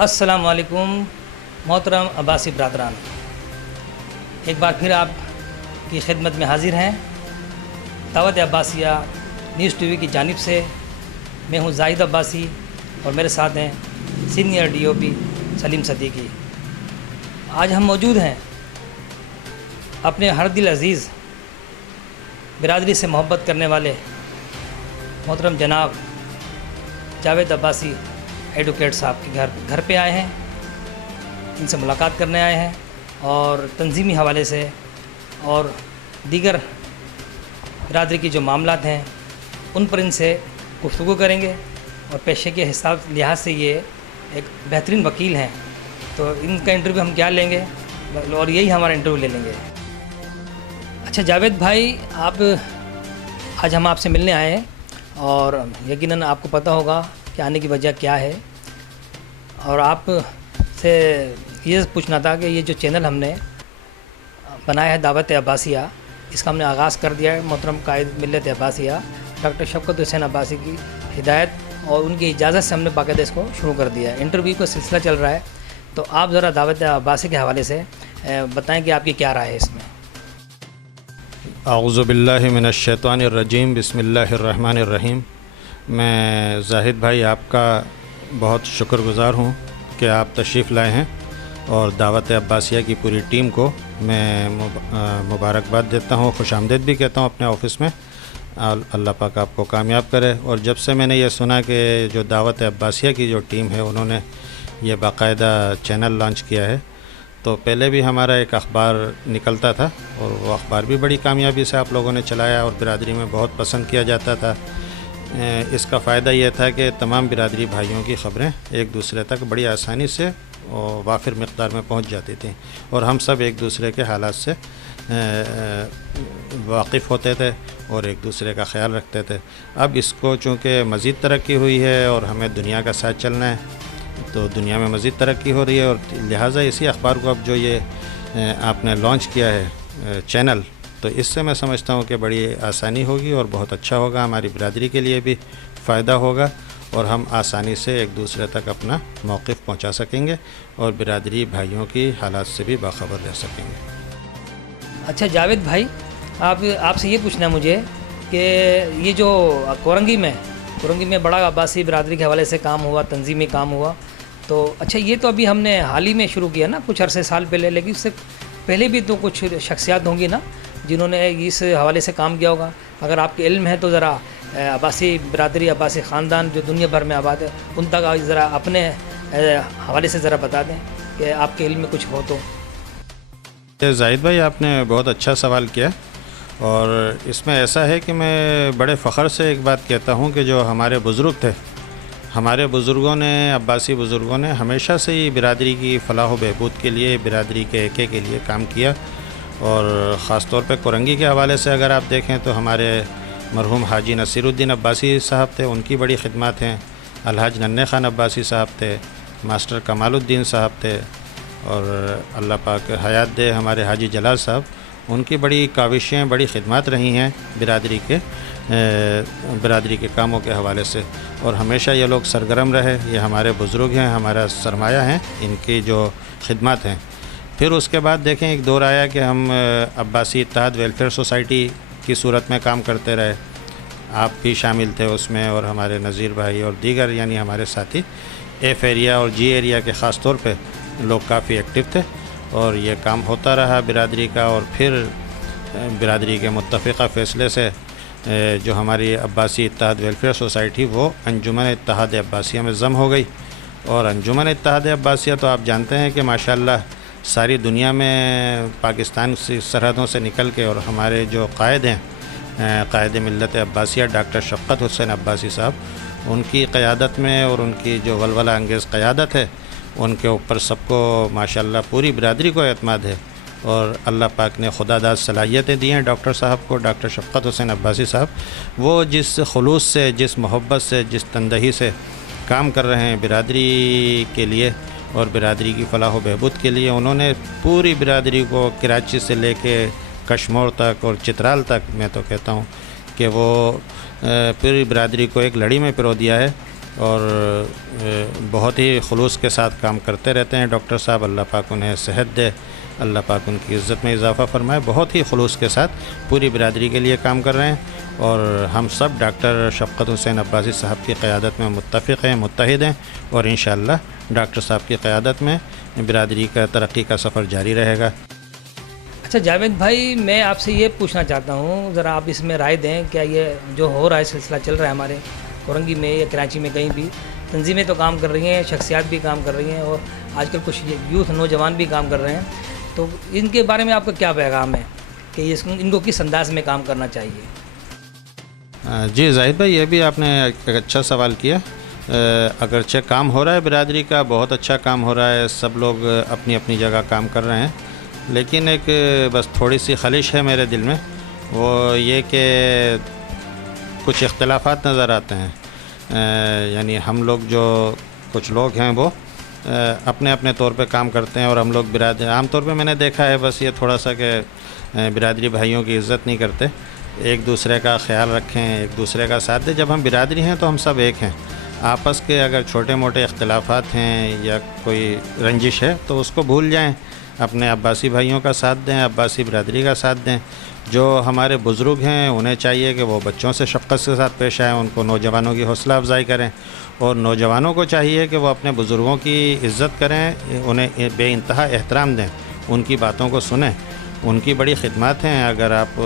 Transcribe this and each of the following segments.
السلام علیکم محترم عباسی برادران، ایک بار پھر آپ کی خدمت میں حاضر ہیں دعوت عباسیہ نیوز ٹی وی کی جانب سے۔ میں ہوں زاہد عباسی اور میرے ساتھ ہیں سینئر ڈی او پی سلیم صدیقی۔ آج ہم موجود ہیں اپنے ہر دل عزیز برادری سے محبت کرنے والے محترم جناب جاوید عباسی ایڈوکیٹ صاحب کے گھر پہ آئے ہیں، ان سے ملاقات کرنے آئے ہیں اور تنظیمی حوالے سے اور دیگر برادری کی جو معاملات ہیں ان پر ان سے گفتگو کریں گے، اور پیشے کے لحاظ سے یہ ایک بہترین وکیل ہیں، تو ان کا انٹرویو ہم کیا لیں گے اور یہی ہمارا انٹرویو لے لیں گے۔ اچھا جاوید بھائی، آج ہم آپ سے ملنے آئے ہیں اور یقیناً آپ کو پتہ ہوگا کہ آنے کی وجہ کیا ہے، اور آپ سے یہ پوچھنا تھا کہ یہ جو چینل ہم نے بنایا ہے دعوت عباسیہ، اس کا ہم نے آغاز کر دیا ہے محترم قائد ملت عباسیہ ڈاکٹر شفقت حسین عباسی کی ہدایت اور ان کی اجازت سے ہم نے باقاعدہ اس کو شروع کر دیا ہے۔ انٹرویو کا سلسلہ چل رہا ہے، تو آپ ذرا دعوت عباسی کے حوالے سے بتائیں کہ آپ کی کیا رائے ہے اس میں۔ اعوذ باللہ من الشیطان الرجیم، بسم اللہ الرحمن الرحیم۔ میں زاہد بھائی آپ کا بہت شکر گزار ہوں کہ آپ تشریف لائے ہیں، اور دعوت عباسیہ کی پوری ٹیم کو میں مبارکباد دیتا ہوں، خوش آمدید بھی کہتا ہوں اپنے آفس میں۔ اللہ پاک آپ کو کامیاب کرے۔ اور جب سے میں نے یہ سنا کہ جو دعوت عباسیہ کی جو ٹیم ہے انہوں نے یہ باقاعدہ چینل لانچ کیا ہے، تو پہلے بھی ہمارا ایک اخبار نکلتا تھا اور وہ اخبار بھی بڑی کامیابی سے آپ لوگوں نے چلایا اور برادری میں بہت پسند کیا جاتا تھا۔ اس کا فائدہ یہ تھا کہ تمام برادری بھائیوں کی خبریں ایک دوسرے تک بڑی آسانی سے اور وافر مقدار میں پہنچ جاتی تھیں، اور ہم سب ایک دوسرے کے حالات سے واقف ہوتے تھے اور ایک دوسرے کا خیال رکھتے تھے۔ اب اس کو چونکہ مزید ترقی ہوئی ہے اور ہمیں دنیا کا ساتھ چلنا ہے، تو دنیا میں مزید ترقی ہو رہی ہے، اور لہٰذا اسی اخبار کو اب جو یہ آپ نے لانچ کیا ہے چینل، تو اس سے میں سمجھتا ہوں کہ بڑی آسانی ہوگی اور بہت اچھا ہوگا، ہماری برادری کے لیے بھی فائدہ ہوگا، اور ہم آسانی سے ایک دوسرے تک اپنا موقف پہنچا سکیں گے اور برادری بھائیوں کی حالات سے بھی باخبر رہ سکیں گے۔ اچھا جاوید بھائی، آپ سے یہ پوچھنا ہے مجھے کہ یہ جو کورنگی میں بڑا عباسی برادری کے حوالے سے کام ہوا، تنظیمی کام ہوا، تو اچھا یہ تو ابھی ہم نے حال ہی میں شروع کیا نا، کچھ عرصے سال پہلے، لیکن اس سے پہلے بھی تو کچھ شخصیات ہوں گی نا جنہوں نے اس حوالے سے کام کیا ہوگا۔ اگر آپ کے علم ہے تو ذرا عباسی برادری، عباسی خاندان جو دنیا بھر میں آباد ہے، ان تک ذرا اپنے حوالے سے ذرا بتا دیں کہ آپ کے علم میں کچھ ہو تو۔ زاہد بھائی، آپ نے بہت اچھا سوال کیا، اور اس میں ایسا ہے کہ میں بڑے فخر سے ایک بات کہتا ہوں کہ جو ہمارے بزرگ تھے، ہمارے بزرگوں نے، عباسی بزرگوں نے ہمیشہ سے ہی برادری کی فلاح و بہبود کے لیے، برادری کے ایکے کے لیے کام کیا، اور خاص طور پہ کورنگی کے حوالے سے اگر آپ دیکھیں تو ہمارے مرحوم حاجی نصیر الدین عباسی صاحب تھے، ان کی بڑی خدمات ہیں، الحاج ننّے خان عباسی صاحب تھے، ماسٹر کمال الدین صاحب تھے، اور اللہ پاک حیات دے ہمارے حاجی جلال صاحب، ان کی بڑی کاوشیں، بڑی خدمات رہی ہیں برادری کے کاموں کے حوالے سے، اور ہمیشہ یہ لوگ سرگرم رہے۔ یہ ہمارے بزرگ ہیں، ہمارا سرمایہ ہیں، ان کی جو خدمات ہیں۔ پھر اس کے بعد دیکھیں ایک دور آیا کہ ہم عباسی اتحاد ویلفیئر سوسائٹی کی صورت میں کام کرتے رہے، آپ بھی شامل تھے اس میں، اور ہمارے نذیر بھائی اور دیگر یعنی ہمارے ساتھی ایف ایریا اور جی ایریا کے خاص طور پہ لوگ کافی ایکٹیو تھے، اور یہ کام ہوتا رہا برادری کا۔ اور پھر برادری کے متفقہ فیصلے سے جو ہماری عباسی اتحاد ویلفیئر سوسائٹی وہ انجمن اتحاد عباسیہ میں ضم ہو گئی، اور انجمن اتحاد عباسیہ تو آپ جانتے ہیں کہ ماشاءاللہ ساری دنیا میں پاکستان سے سرحدوں سے نکل کے، اور ہمارے جو قائد ہیں، قائد ملت عباسیہ ڈاکٹر شفقت حسین عباسی صاحب، ان کی قیادت میں اور ان کی جو ولولہ انگیز قیادت ہے، ان کے اوپر سب کو ماشاءاللہ پوری برادری کو اعتماد ہے، اور اللہ پاک نے خدا داد صلاحیتیں دی ہیں ڈاکٹر صاحب کو، ڈاکٹر شفقت حسین عباسی صاحب، وہ جس خلوص سے، جس محبت سے، جس تندہی سے کام کر رہے ہیں برادری کے لیے اور برادری کی فلاح و بہبود کے لیے، انہوں نے پوری برادری کو کراچی سے لے کے کشمور تک اور چترال تک، میں تو کہتا ہوں کہ وہ پوری برادری کو ایک لڑی میں پرو دیا ہے، اور بہت ہی خلوص کے ساتھ کام کرتے رہتے ہیں ڈاکٹر صاحب. اللہ پاک انہیں صحت دے, اللہ پاک ان کی عزت میں اضافہ فرمائے. بہت ہی خلوص کے ساتھ پوری برادری کے لیے کام کر رہے ہیں, اور ہم سب ڈاکٹر شفقت حسین عباسی صاحب کی قیادت میں متفق ہیں, متحد ہیں, اور انشاءاللہ ڈاکٹر صاحب کی قیادت میں برادری کا ترقی کا سفر جاری رہے گا. اچھا جاوید بھائی, میں آپ سے یہ پوچھنا چاہتا ہوں, ذرا آپ اس میں رائے دیں, کیا یہ جو ہو رہا ہے سلسلہ چل رہا ہے ہمارے کورنگی میں یا کراچی میں, کہیں بھی تنظیمیں تو کام کر رہی ہیں, شخصیات بھی کام کر رہی ہیں, اور آج کل کچھ یوتھ نوجوان بھی کام کر رہے ہیں, تو ان کے بارے میں آپ کا کیا پیغام ہے کہ ان کو کس انداز میں کام کرنا چاہیے؟ جی زاہد بھائی, یہ بھی آپ نے ایک اچھا سوال کیا. اگرچہ کام ہو رہا ہے برادری کا, بہت اچھا کام ہو رہا ہے, سب لوگ اپنی اپنی جگہ کام کر رہے ہیں, لیکن ایک بس تھوڑی سی خلش ہے میرے دل میں, وہ یہ کہ کچھ اختلافات نظر آتے ہیں. یعنی ہم لوگ جو کچھ لوگ ہیں وہ اپنے اپنے طور پہ کام کرتے ہیں, اور ہم لوگ برادری عام طور پہ میں نے دیکھا ہے بس یہ تھوڑا سا کہ برادری بھائیوں کی عزت نہیں کرتے, ایک دوسرے کا خیال رکھیں, ایک دوسرے کا ساتھ دیں. جب ہم برادری ہیں تو ہم سب ایک ہیں. آپس کے اگر چھوٹے موٹے اختلافات ہیں یا کوئی رنجش ہے تو اس کو بھول جائیں, اپنے عباسی بھائیوں کا ساتھ دیں, عباسی برادری کا ساتھ دیں. جو ہمارے بزرگ ہیں انہیں چاہیے کہ وہ بچوں سے شفقت کے ساتھ پیش آئیں, ان کو نوجوانوں کی حوصلہ افزائی کریں, اور نوجوانوں کو چاہیے کہ وہ اپنے بزرگوں کی عزت کریں, انہیں بے انتہا احترام دیں, ان کی باتوں کو سنیں. ان کی بڑی خدمات ہیں, اگر آپ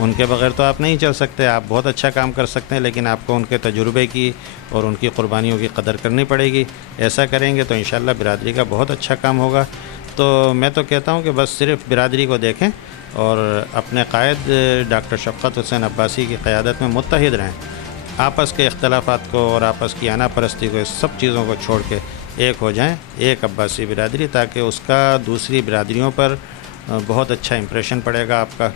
ان کے بغیر تو آپ نہیں چل سکتے. آپ بہت اچھا کام کر سکتے ہیں, لیکن آپ کو ان کے تجربے کی اور ان کی قربانیوں کی قدر کرنی پڑے گی. ایسا کریں گے تو انشاءاللہ برادری کا بہت اچھا کام ہوگا. تو میں تو کہتا ہوں کہ بس صرف برادری کو دیکھیں اور اپنے قائد ڈاکٹر شفقت حسین عباسی کی قیادت میں متحد رہیں. آپس کے اختلافات کو اور آپس کی آنا پرستی کو, اس سب چیزوں کو چھوڑ کے ایک ہو جائیں, ایک عباسی برادری, تاکہ اس کا دوسری برادریوں پر بہت اچھا امپریشن پڑے گا آپ کا,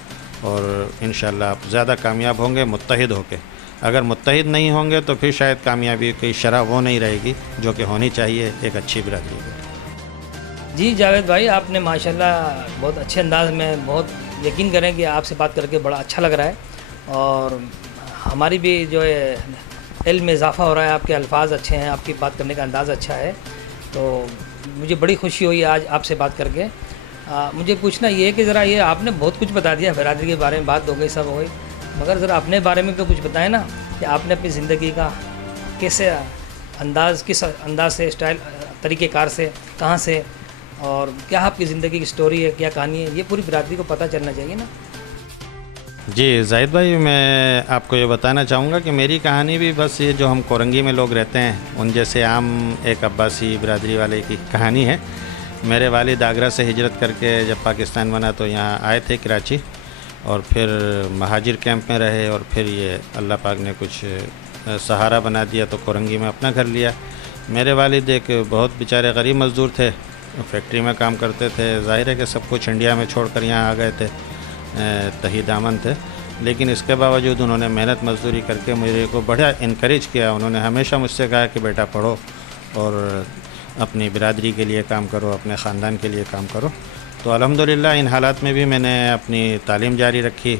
اور انشاءاللہ آپ زیادہ کامیاب ہوں گے متحد ہو کے. اگر متحد نہیں ہوں گے تو پھر شاید کامیابی کی شرح وہ نہیں رہے گی جو کہ ہونی چاہیے ایک اچھی برادری کی. جی جاوید بھائی, آپ نے ماشاءاللہ بہت اچھے انداز میں, بہت یقین کریں کہ آپ سے بات کر کے بڑا اچھا لگ رہا ہے, اور ہماری بھی جو ہے علم میں اضافہ ہو رہا ہے. آپ کے الفاظ اچھے ہیں, آپ کی بات کرنے کا انداز اچھا ہے, تو مجھے بڑی خوشی ہوئی آج آپ سے بات کر کے. مجھے پوچھنا یہ ہے کہ ذرا یہ آپ نے بہت کچھ بتا دیا, برادری کے بارے میں بات ہو گئی, سب ہو گئی, مگر ذرا اپنے بارے میں تو کچھ بتائیں نا, کہ آپ نے اپنی زندگی کا کیسے انداز, کس انداز سے, اسٹائل, طریقہ کار سے, کہاں سے, اور کیا آپ کی زندگی کی سٹوری ہے, کیا کہانی ہے, یہ پوری برادری کو پتہ چلنا چاہیے نا. جی زاہد بھائی, میں آپ کو یہ بتانا چاہوں گا کہ میری کہانی بھی بس یہ جو ہم کورنگی میں لوگ رہتے ہیں ان جیسے عام ایک عباسی برادری والے کی کہانی ہے. میرے والد آگرہ سے ہجرت کر کے جب پاکستان بنا تو یہاں آئے تھے کراچی, اور پھر مہاجر کیمپ میں رہے, اور پھر یہ اللہ پاک نے کچھ سہارا بنا دیا تو کورنگی میں اپنا گھر لیا. میرے والد ایک بہت بیچارے غریب مزدور تھے, فیکٹری میں کام کرتے تھے. ظاہر ہے کہ سب کچھ انڈیا میں چھوڑ کر یہاں آ گئے تھے, تہی دامن تھے, لیکن اس کے باوجود انہوں نے محنت مزدوری کر کے مجھے کو بڑا انکریج کیا. انہوں نے ہمیشہ مجھ سے کہا کہ بیٹا پڑھو اور اپنی برادری کے لیے کام کرو, اپنے خاندان کے لیے کام کرو. تو الحمدللہ ان حالات میں بھی میں نے اپنی تعلیم جاری رکھی.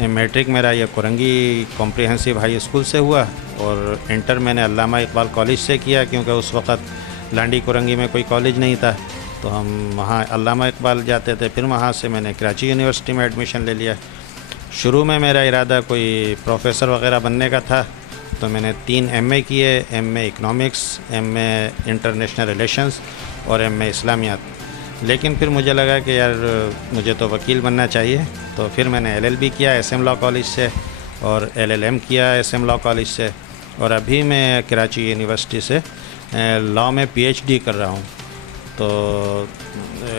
میٹرک میرا یہ کورنگی کمپریہنسو ہائی اسکول سے ہوا, اور انٹر میں نے علامہ اقبال کالج سے کیا, کیونکہ اس وقت لانڈی کورنگی میں کوئی کالج نہیں تھا, تو ہم وہاں علامہ اقبال جاتے تھے. پھر وہاں سے میں نے کراچی یونیورسٹی میں ایڈمیشن لے لیا. شروع میں میرا ارادہ کوئی پروفیسر وغیرہ بننے کا تھا, تو میں نے 3 MA کیے, MA economics, MA international relations اور MA اسلامیات. لیکن پھر مجھے لگا کہ یار مجھے تو وکیل بننا چاہیے, تو پھر میں نے LLB کیا SM لاء کالج سے, اور LLM کیا SM لاء کالج سے, اور ابھی میں کراچی یونیورسٹی سے لاء میں PhD کر رہا ہوں. تو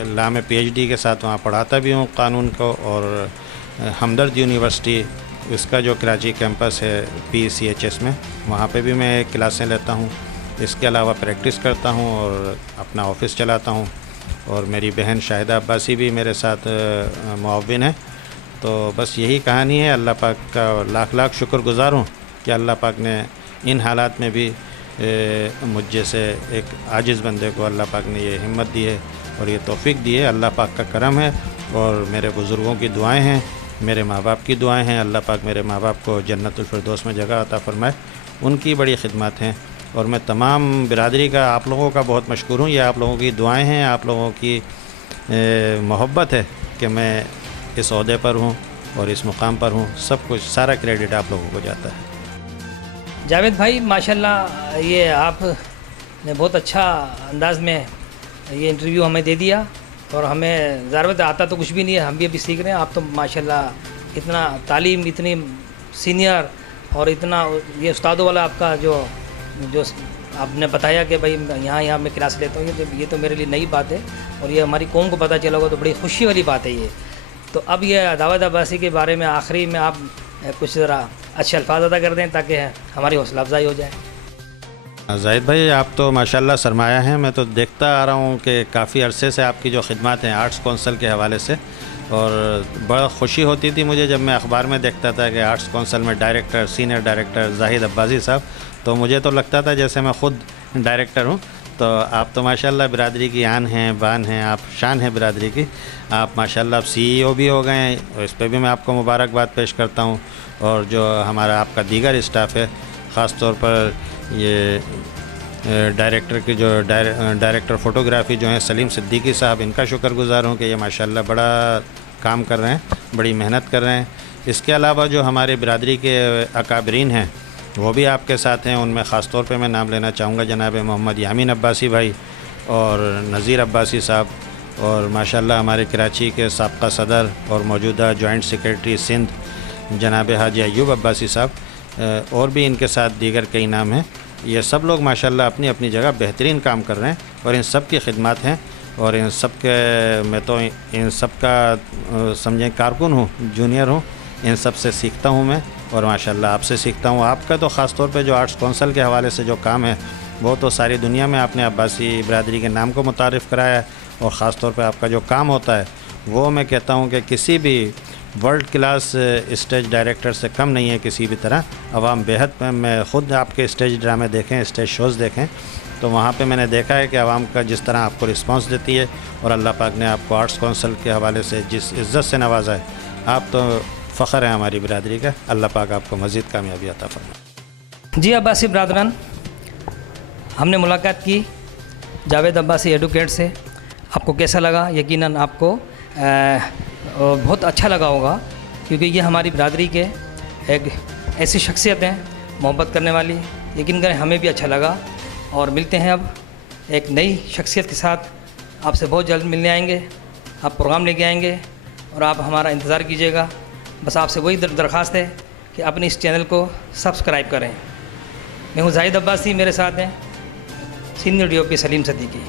لاء میں PhD کے ساتھ وہاں پڑھاتا بھی ہوں قانون کو, اور ہمدرد یونیورسٹی اس کا جو کراچی کیمپس ہے PCHS میں, وہاں پہ بھی میں کلاسیں لیتا ہوں. اس کے علاوہ پریکٹس کرتا ہوں اور اپنا آفس چلاتا ہوں, اور میری بہن شاہدہ عباسی بھی میرے ساتھ معاون ہے. تو بس یہی کہانی ہے. اللہ پاک کا لاکھ لاکھ شکر گزار ہوں کہ اللہ پاک نے ان حالات میں بھی مجھ جیسے ایک عاجز بندے کو اللہ پاک نے یہ ہمت دی ہے اور یہ توفیق دی ہے. اللہ پاک کا کرم ہے, اور میرے بزرگوں کی دعائیں ہیں, میرے ماں باپ کی دعائیں ہیں. اللہ پاک میرے ماں باپ کو جنت الفردوس میں جگہ عطا فرمائے. ان کی بڑی خدمات ہیں, اور میں تمام برادری کا آپ لوگوں کا بہت مشکور ہوں. یہ آپ لوگوں کی دعائیں ہیں, آپ لوگوں کی محبت ہے کہ میں اس عہدے پر ہوں اور اس مقام پر ہوں. سب کچھ سارا کریڈٹ آپ لوگوں کو جاتا ہے. جاوید بھائی ماشاءاللہ یہ آپ نے بہت اچھا انداز میں یہ انٹرویو ہمیں دے دیا, اور ہمیں ضرورت آتا تو کچھ بھی نہیں ہے, ہم بھی ابھی سیکھ رہے ہیں. آپ تو ماشاءاللہ اتنا تعلیم, اتنی سینئر اور اتنا یہ استادوں والا آپ کا جو آپ نے بتایا کہ بھائی یہاں میں کلاس لیتا ہوں, یہ تو میرے لیے نئی بات ہے, اور یہ ہماری قوم کو پتہ چلا ہوگا تو بڑی خوشی والی بات ہے یہ. تو اب یہ دعوت عباسی کے بارے میں آخری میں آپ کچھ ذرا اچھے الفاظ ادا کر دیں تاکہ ہماری حوصلہ افزائی ہو جائے. زاہد بھائی آپ تو ماشاءاللہ سرمایہ ہیں. میں تو دیکھتا آ رہا ہوں کہ کافی عرصے سے آپ کی جو خدمات ہیں آرٹس کونسل کے حوالے سے, اور بڑا خوشی ہوتی تھی مجھے جب میں اخبار میں دیکھتا تھا کہ آرٹس کونسل میں ڈائریکٹر, سینئر ڈائریکٹر زاہد عباسی صاحب, تو مجھے تو لگتا تھا جیسے میں خود ڈائریکٹر ہوں. تو آپ تو ماشاءاللہ برادری کی آن ہیں, بان ہیں, آپ شان ہیں برادری کی. آپ ماشاءاللہ اب CEO بھی ہو گئے ہیں, اور اس پہ بھی میں آپ کو مبارکباد پیش کرتا ہوں. اور جو ہمارا آپ کا دیگر اسٹاف ہے, خاص طور پر یہ ڈائریکٹر کی جو ڈائریکٹر فوٹوگرافی جو ہیں سلیم صدیقی صاحب, ان کا شکر گزار ہوں کہ یہ ماشاءاللہ بڑا کام کر رہے ہیں, بڑی محنت کر رہے ہیں. اس کے علاوہ جو ہمارے برادری کے اکابرین ہیں وہ بھی آپ کے ساتھ ہیں. ان میں خاص طور پہ میں نام لینا چاہوں گا جناب محمد یامین عباسی بھائی اور نذیر عباسی صاحب, اور ماشاءاللہ ہمارے کراچی کے سابقہ صدر اور موجودہ جوائنٹ سیکریٹری سندھ جناب حاجی ایوب عباسی صاحب, اور بھی ان کے ساتھ دیگر کئی نام ہیں. یہ سب لوگ ماشاءاللہ اپنی اپنی جگہ بہترین کام کر رہے ہیں, اور ان سب کی خدمات ہیں, اور ان سب کے میں تو ان سب کا سمجھیں کارکن ہوں, جونیئر ہوں. ان سب سے سیکھتا ہوں میں, اور ماشاءاللہ آپ سے سیکھتا ہوں. آپ کا تو خاص طور پہ جو آرٹس کونسل کے حوالے سے جو کام ہے وہ تو ساری دنیا میں آپ نے عباسی برادری کے نام کو متعارف کرایا ہے, اور خاص طور پہ آپ کا جو کام ہوتا ہے وہ میں کہتا ہوں کہ کسی بھی ورلڈ کلاس اسٹیج ڈائریکٹر سے کم نہیں ہے کسی بھی طرح. عوام بےحد میں خود آپ کے اسٹیج ڈرامے دیکھیں, اسٹیج شوز دیکھیں, تو وہاں پہ میں نے دیکھا ہے کہ عوام کا جس طرح آپ کو رسپانس دیتی ہے, اور اللہ پاک نے آپ کو آرٹس کونسل کے حوالے سے جس عزت سے نوازا ہے, آپ تو فخر ہے ہماری برادری کا. اللہ پاک آپ کو مزید کامیابی عطا فرمائے. جی عباسی برادران, ہم نے ملاقات کی جاوید عباسی ایڈوکیٹ سے. آپ کو کیسا لگا؟ یقیناً آپ کو بہت اچھا لگا ہوگا, کیونکہ یہ ہماری برادری کے ایک ایسی شخصیت ہیں محبت کرنے والی. یقین کریں ہمیں بھی اچھا لگا, اور ملتے ہیں اب ایک نئی شخصیت کے ساتھ. آپ سے بہت جلد ملنے آئیں گے, آپ پروگرام لے کے آئیں گے, اور آپ ہمارا انتظار کیجیے گا. بس آپ سے وہی درخواست ہے کہ اپنے اس چینل کو سبسکرائب کریں. میں ہوں زاہد عباسی, میرے ساتھ ہیں سینئر DOP سلیم صدیقی.